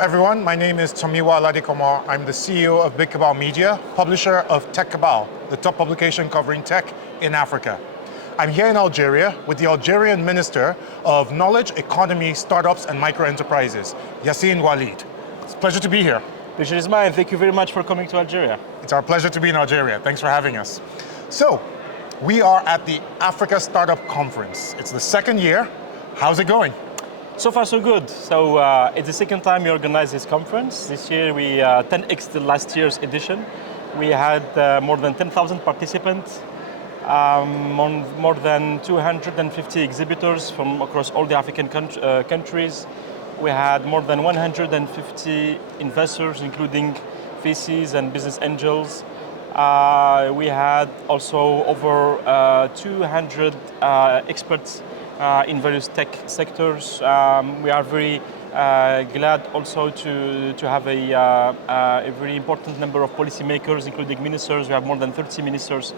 everyone, my name is Tomiwa Aladekomo. I'm the CEO of Big Cabal Media, publisher of TechCabal, the top publication covering tech in Africa. I'm here in Algeria with the Algerian Minister of Knowledge, Economy, Startups and Micro-Enterprises, Yacine Oualid. It's a pleasure to be here. Pleasure is mine. Thank you very much for coming to Algeria. It's our pleasure to be in Algeria. Thanks for having us. So, we are at the Africa Startup Conference. It's the second year. How's it going? So far, so good. So it's the second time we organize this conference. This year we 10x the last year's edition. We had more than 10,000 participants, more than 250 exhibitors from across all the African countries. We had more than 150 investors, including VCs and business angels. We had also over 200 experts in various tech sectors. We are very glad also to have a very important number of policymakers, including ministers. We have more than 30 ministers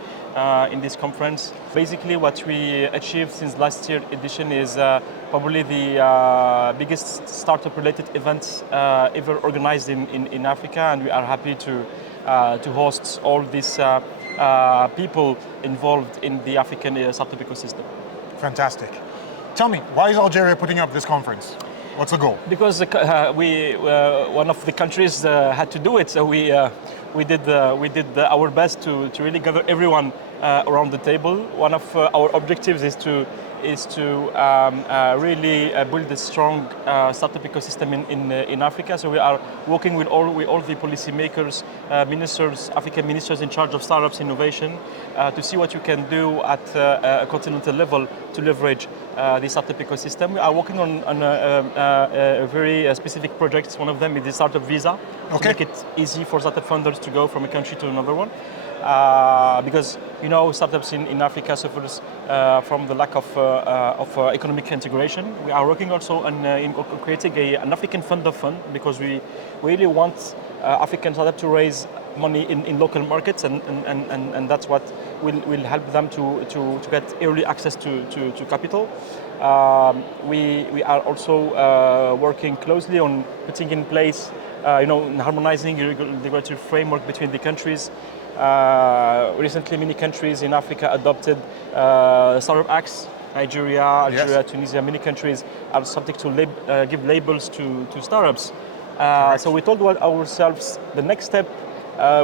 in this conference. Basically, what we achieved since last year's edition is probably the biggest startup-related event ever organized in Africa, and we are happy to host all these people involved in the African startup ecosystem. Fantastic. Tell me, why is Algeria putting up this conference? What's the goal? Because one of the countries had to do it, so we did our best to really gather everyone around the table. One of our objectives is to really build a strong startup ecosystem in Africa. So we are working with all the policymakers, ministers, African ministers in charge of startups innovation, to see what you can do at a continental level to leverage the startup ecosystem. We are working on a very specific projects. One of them is the startup visa, to make it easy for startup funders to go from a country to another one. Because startups in Africa suffers from the lack of economic integration. We are working also on creating an African funder fund, because we really want African startups to raise money in local markets, and that's what will help them to get early access to capital. We are also working closely on putting in place, harmonizing the regulatory framework between the countries. Recently, many countries in Africa adopted startup acts. Nigeria, Algeria, yes. Tunisia, many countries are subject to give labels to startups. So we told ourselves the next step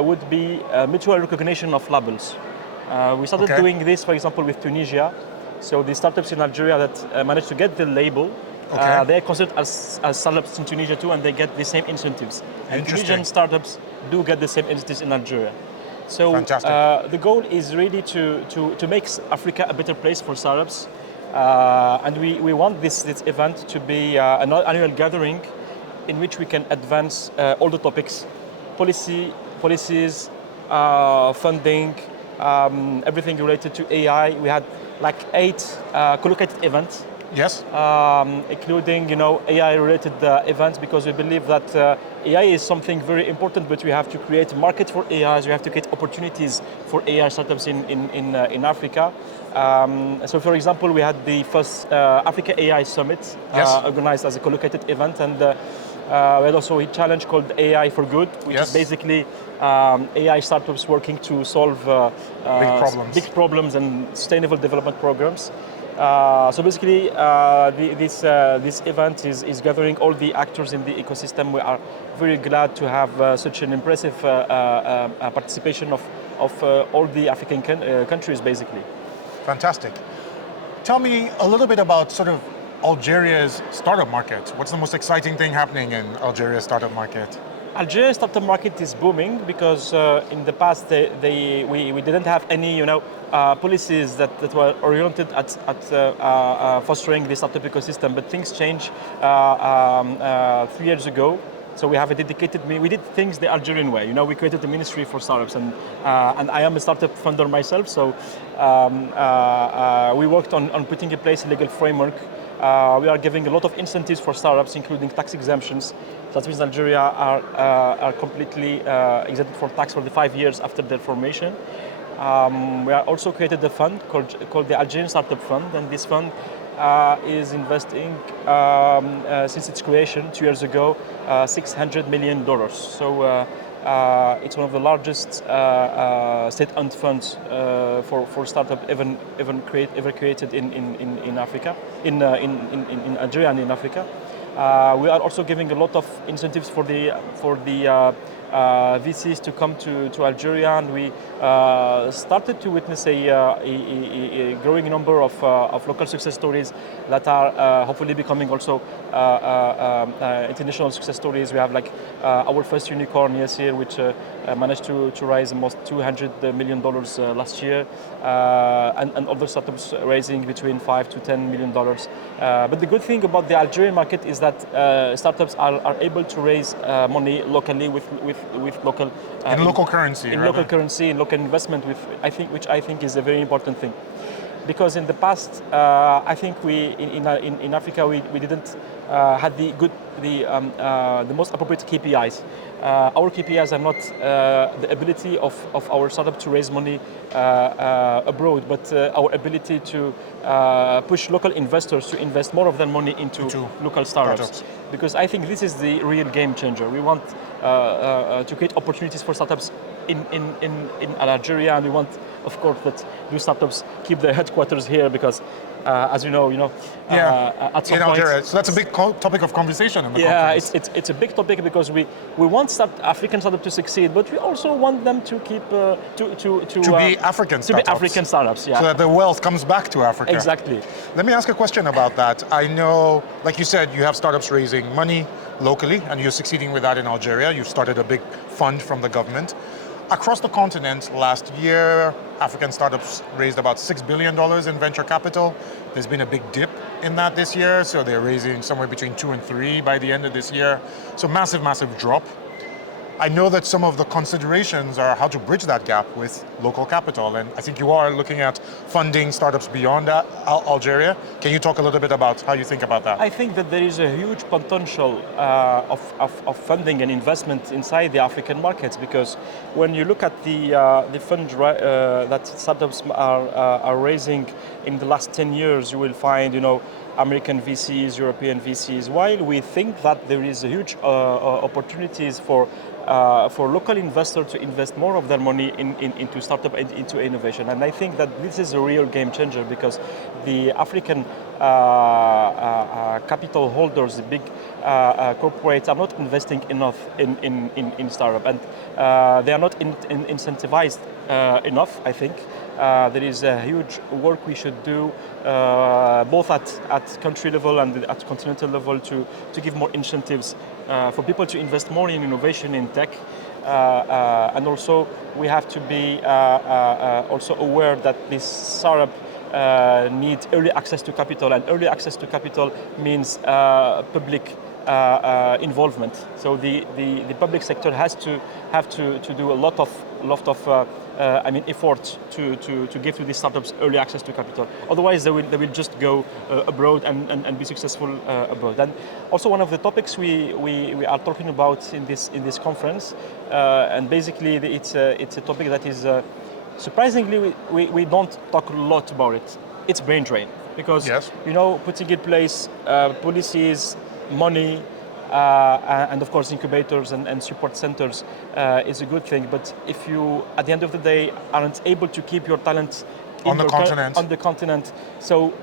would be mutual recognition of labels. We started doing this, for example, with Tunisia. So the startups in Algeria that managed to get the label, they are considered as startups in Tunisia too, and they get the same incentives. And Tunisian startups do get the same incentives in Algeria. So the goal is really to make Africa a better place for startups. And we want this event to be an annual gathering in which we can advance all the topics, policies, funding, everything related to AI. We had like 8 collocated events. Yes. Including AI-related events, because we believe that AI is something very important, but we have to create a market for AIs. We have to create opportunities for AI startups in Africa. So, for example, we had the first Africa AI Summit, organized as a collocated event, and we had also a challenge called AI for Good, which is basically AI startups working to solve big problems and sustainable development programs. So basically, this event is gathering all the actors in the ecosystem. We are very glad to have such an impressive participation of all the African countries, basically. Fantastic. Tell me a little bit about sort of Algeria's startup market. What's the most exciting thing happening in Algeria's startup market? Algeria's startup market is booming because in the past we didn't have any policies that were oriented at fostering the startup ecosystem, but things changed 3 years ago. So we have a dedicated, we did things the Algerian way. We created a ministry for startups, and I am a startup funder myself. So we worked on putting in place a legal framework. We are giving a lot of incentives for startups, including tax exemptions. Startups in Algeria are completely exempted for tax for the 5 years after their formation. We are also created a fund called the Algerian Startup Fund, and this fund is investing since its creation 2 years ago, $600 million. So it's one of the largest state-owned funds for startup ever created in Africa, in Algeria and in Africa. We are also giving a lot of incentives for the VCs to come to Algeria, and we started to witness a growing number of local success stories that are hopefully becoming also international success stories. We have like our first unicorn, Yacine, which managed to raise almost $200 million last year, and other startups raising between $5 to $10 million. But the good thing about the Algerian market is that startups are able to raise money locally with local in local currency, in local currency, in local investment, which I think is a very important thing. Because in the past, I think we in Africa we didn't had the most appropriate KPIs. Our KPIs are not the ability of our startup to raise money abroad, but our ability to push local investors to invest more of their money into local startups. Because I think this is the real game changer. We want to create opportunities for startups in Algeria, and we want, of course, that new startups keep their headquarters here because, as you know, at some in point, Algeria. So that's a big topic of conversation in the conference. It's a big topic because we want African startups to succeed, but we also want them to keep to be African startups. To be African startups, yeah. So that the wealth comes back to Africa. Exactly. Let me ask a question about that. I know, like you said, you have startups raising money locally, and you're succeeding with that in Algeria. You've started a big fund from the government. Across the continent, last year, African startups raised about $6 billion in venture capital. There's been a big dip in that this year, so they're raising somewhere between 2 and 3 by the end of this year. So massive, massive drop. I know that some of the considerations are how to bridge that gap with local capital, and I think you are looking at funding startups beyond Algeria. Can you talk a little bit about how you think about that? I think that there is a huge potential of funding and investment inside the African markets, because when you look at the fund that startups are raising in the last 10 years, you will find, American VCs, European VCs. While we think that there is a huge opportunities for local investors to invest more of their money into startup and into innovation. And I think that this is a real game changer, because the African capital holders, the big corporates, are not investing enough in startup, and they are not incentivized enough, I think. There is a huge work we should do, both at country level and at continental level, to give more incentives for people to invest more in innovation in tech. And also we have to be also aware that this startup needs early access to capital, and early access to capital means public involvement. So the public sector has to do a lot of effort to give to these startups early access to capital. Otherwise, they will just go abroad and be successful abroad. And also, one of the topics we are talking about in this conference, and basically it's a topic that is surprisingly we don't talk a lot about it. It's brain drain, because putting in place policies, money, and of course incubators and support centers is a good thing. But if you, at the end of the day, aren't able to keep your talent on the continent, so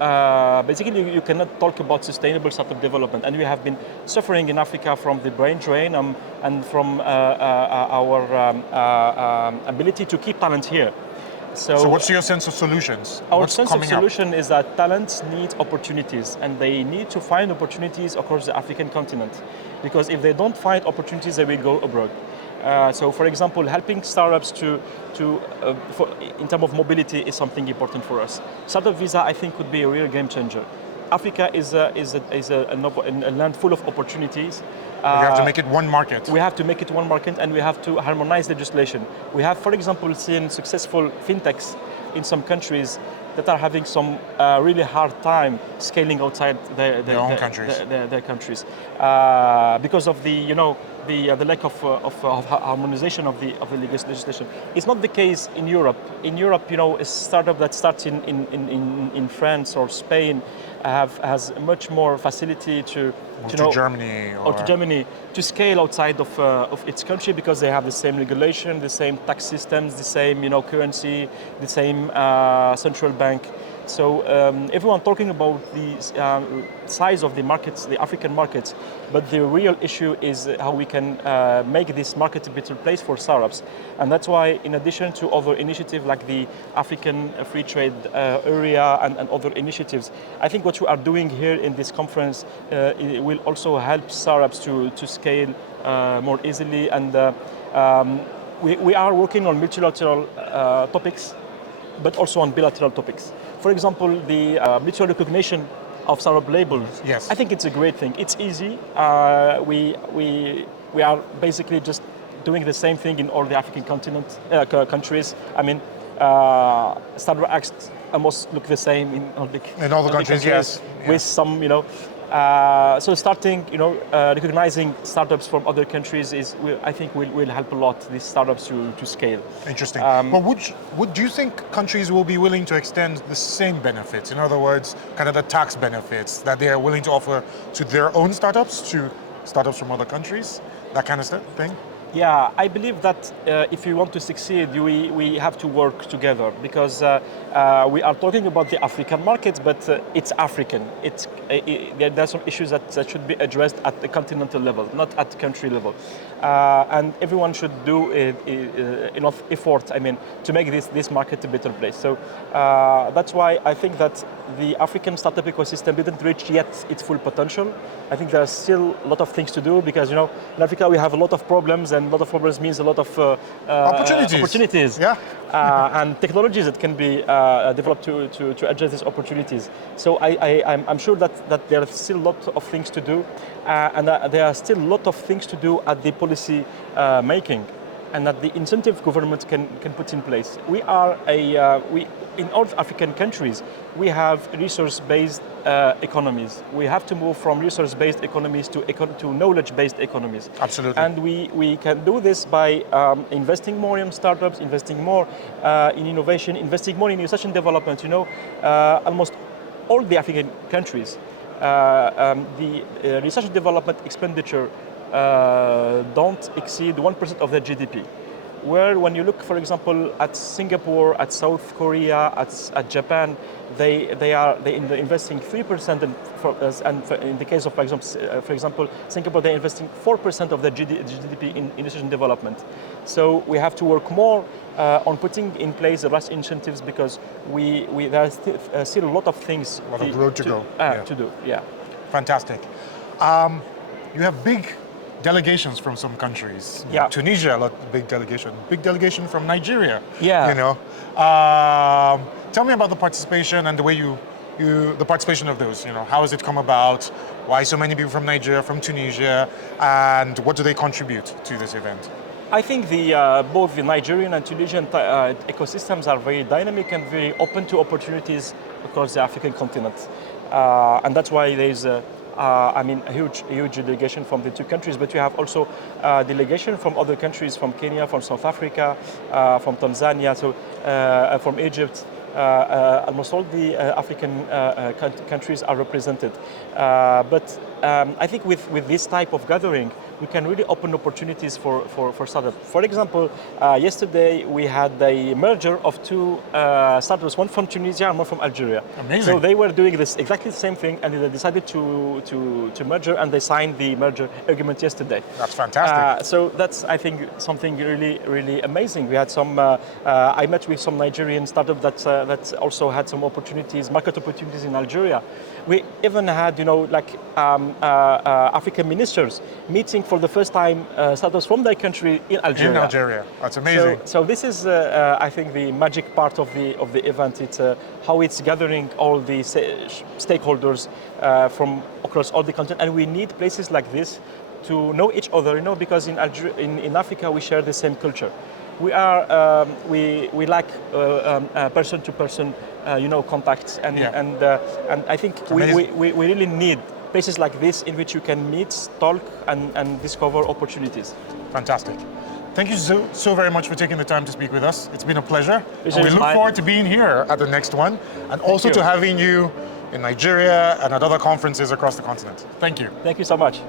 basically you cannot talk about sustainable startup development. And we have been suffering in Africa from the brain drain and from our ability to keep talent here. So what's your sense of solutions? Our sense of solution is that talents need opportunities, and they need to find opportunities across the African continent. Because if they don't find opportunities, they will go abroad. So, for example, helping startups in terms of mobility is something important for us. Startup visa, I think, could be a real game changer. Africa is a land full of opportunities. We have to make it one market. We have to make it one market, and we have to harmonize legislation. We have, for example, seen successful fintechs in some countries that are having some really hard time scaling outside their own countries. Their countries because of the the lack of harmonization of the legislation. It's not the case in Europe. In Europe, a startup that starts in France or Spain has much more facility to Germany or to Germany to scale outside of its country, because they have the same regulation, the same tax systems, the same currency, the same central bank. So everyone talking about the size of the markets, the African markets, but the real issue is how we can make this market a better place for startups. And that's why, in addition to other initiatives like the African Free Trade Area and other initiatives, I think what we are doing here in this conference it will also help startups to scale more easily. And we are working on multilateral topics, but also on bilateral topics. For example, the mutual recognition of startup labels. Yes. I think it's a great thing. It's easy. We are basically just doing the same thing in all the African continent countries. I mean, startup acts almost look the same in all the countries, yes. With some, so starting, recognizing startups from other countries I think will help a lot these startups to scale. Interesting. But would you think countries will be willing to extend the same benefits? In other words, kind of the tax benefits that they are willing to offer to their own startups, to startups from other countries, that kind of thing? Yeah, I believe that if you want to succeed, we have to work together, because we are talking about the African markets, but it's African. There are some issues that should be addressed at the continental level, not at the country level. And everyone should do enough effort, to make this market a better place. So that's why I think that the African startup ecosystem didn't reach yet its full potential. I think there's still a lot of things to do, because in Africa we have a lot of problems, and a lot of problems means a lot of opportunities. Yeah. And technologies that can be developed to address these opportunities. So I'm sure that there are still a lot of things to do, and there are still a lot of things to do at the policy making, and that the incentive government can put in place. We are in all African countries, we have resource-based economies. We have to move from resource-based economies to knowledge-based economies. Absolutely. And we can do this by investing more in startups, investing more in innovation, investing more in research and development. Almost all the African countries, the research and development expenditure don't exceed 1% of their GDP. Where when you look, for example, at Singapore, at South Korea, at Japan, they investing 3%, and in the case of, for example, Singapore, they're investing 4% of their GDP in research and development. So we have to work more on putting in place the right incentives, because there are still a lot of things. A lot of road to go. To do. Yeah. Fantastic. You have big delegations from some countries. Yeah. Tunisia, big delegation from Nigeria. Yeah. Tell me about the participation and the way the participation of those. How has it come about? Why so many people from Nigeria, from Tunisia, and what do they contribute to this event? I think both the Nigerian and Tunisian ecosystems are very dynamic and very open to opportunities across the African continent, and that's why there's a huge delegation from the two countries, but you have also delegation from other countries, from Kenya, from South Africa, from Tanzania, so from Egypt. Almost all the African countries are represented. But I think with this type of gathering, we can really open opportunities for startups. For example, yesterday we had a merger of two startups, one from Tunisia and one from Algeria. Amazing. So they were doing this exactly the same thing, and they decided to merger, and they signed the merger agreement yesterday. That's fantastic. So that's, I think, something really, really amazing. We had some. I met with some Nigerian startup that also had some opportunities, market opportunities in Algeria. We even had, African ministers meeting for the first time startups from their country in Algeria. In Algeria, that's amazing. So this is, I think, the magic part of the event. It's how it's gathering all the stakeholders from across all the continent, and we need places like this to know each other. Because in Africa we share the same culture. we lack person-to-person, contacts, and I think we really need places like this in which you can meet, talk, and discover opportunities. Fantastic. Thank you so very much for taking the time to speak with us. It's been a pleasure. And we look forward to being here at the next one, and also to having you in Nigeria and at other conferences across the continent. Thank you. Thank you so much.